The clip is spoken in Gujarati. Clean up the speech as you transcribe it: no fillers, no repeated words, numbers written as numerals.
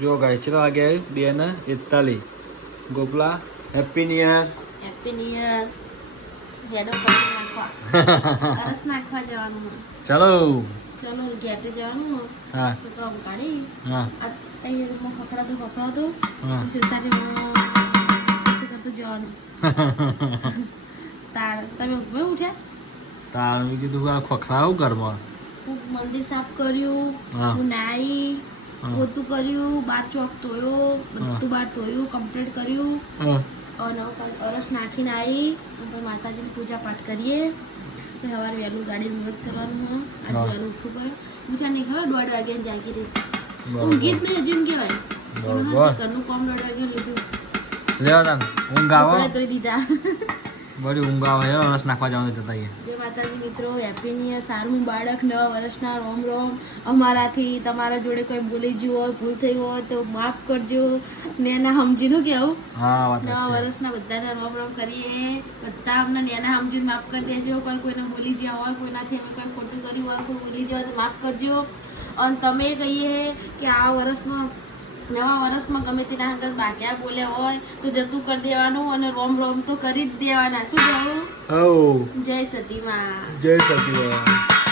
જો ગાય છે વાગે 2:41 ગોપલા happy new year. Happy new year. જેડો કરી નાખવા. અરસ નાખવા જવાનું. ચલો ચલો ગેટે જવાનું. હા છોકરાઓ કાઢી. હા અહીંયા રૂમમાં ખખડાતું હા સિસ્તાની કરતું જવાનું. તાર તમે ઉઠ્યા? તાર મેં કીધું આ ખખડાવું ઘરમાં. હું મંદિર સાફ કર્યું. હા. હું નાઈ હા. પોતું કર્યું, બાર ચોક ધોયો, બધું બાર ધોયું, કમ્પ્લીટ કર્યું. અને અરસ નાખીને આવી તો માતાજીની પૂજા પાઠ કરીએ. તો સવારે વહેલું ગાડી મુહૂર્ત કરવાનું. આજે હા. વહેલું ઉઠવું પડે. પૂછા નહીં ખબર 1:30 વાગે જાગી રહી. બરોબર. ઊંઘી જ નહીં હજુ એમ કહેવાય. બરોબર. ઘરનું કામ 1:30 વાગે લીધું. લેવા તાન ઊંઘ આવે કપડાં ધોઈ દીધા. બધી ઊંઘ આવે હે રસ નાખવા જવાનું જતા ગયા. જય માતાજી મિત્રો, હેપી ન્યુ યર. સારું બાળક નવા વર્ષના રોમ રોમ. અમારાથી તમારા જોડે કોઈ ભૂલી ગયું હોય, ભૂલ થઈ હોય તો માફ કરજો. નેના સમજીનું કેવું હા વાત નવા છે. વર્ષના બધાને રોમ રોમ કરીએ. બધા અમને નેના સમજીને માફ કરી દેજો. કોઈને ભૂલી ગયા હોય, કોઈનાથી અમે કોઈ ખોટું કર્યું હોય, કોઈ ભૂલી ગયા હોય તો માફ કરજો. અને તમે કહીએ કે આ વર્ષમાં નવા વર્ષમાં ગમે તેના આગળ બાક્યા બોલ્યા હોય તો જતું કરી દેવાનું અને રોમ રોમ તો કરી જ દેવાના. શું કહેવું? ઓ જય સતીમાં. જય સચિદાનંદ.